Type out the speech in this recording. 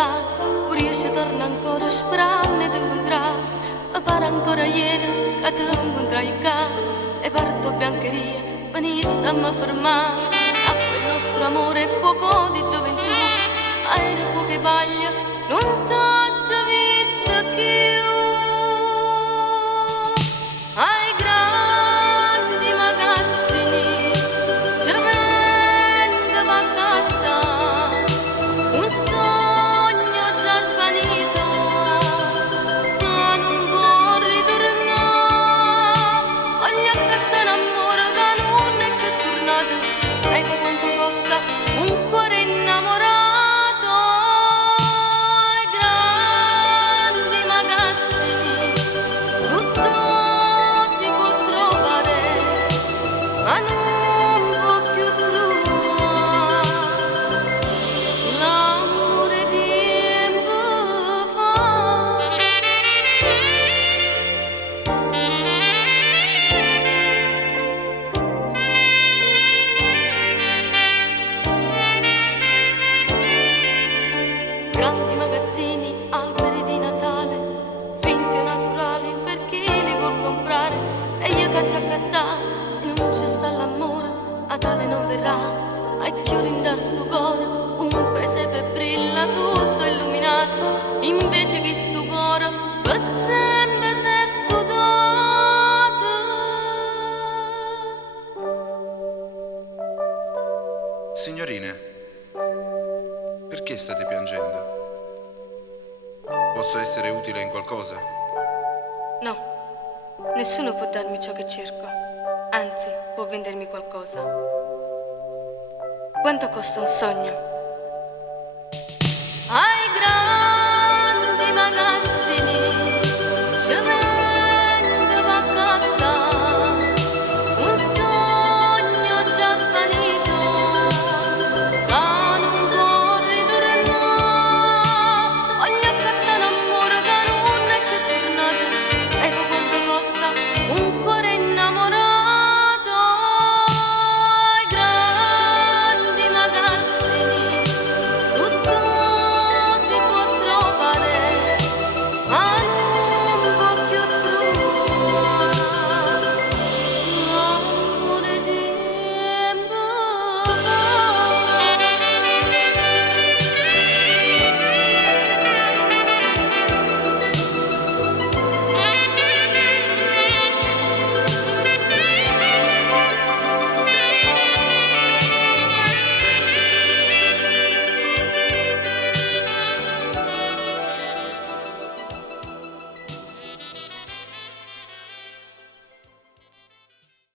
va, pure io ci torno ancora sperando di incontrare. Mi pare ancora ieri che ti incontrai qua e parto biancheria, veni stammi a fermare. A quel nostro amore fuoco di gioventù, aereo fuoco e paglia, non t'ho visto più. Ai grandi magazzini ci venga pagata, un sogno già svanito ma non può ritornare. Voglio accattare l'amore che non è che è tornato, ecco quanto costa un cuore innamorato. Ai grandi magazzini tutto si può trovare, ma non può più trovare l'amore di tempo fa. Grandi magazzini, alberi di Natale, finti o naturali per chi li vuol comprare. E io che già accattare, se non ci sta l'amore, a tale non verrà. Ai chiuri da sto cuore, un presepe brilla tutto illuminato, invece che sto cuore per sempre si è scudato. Signorine, perché state piangendo? Posso essere utile in qualcosa? No, nessuno può darmi ciò che cerco, anzi può vendermi qualcosa. Quanto costa un sogno?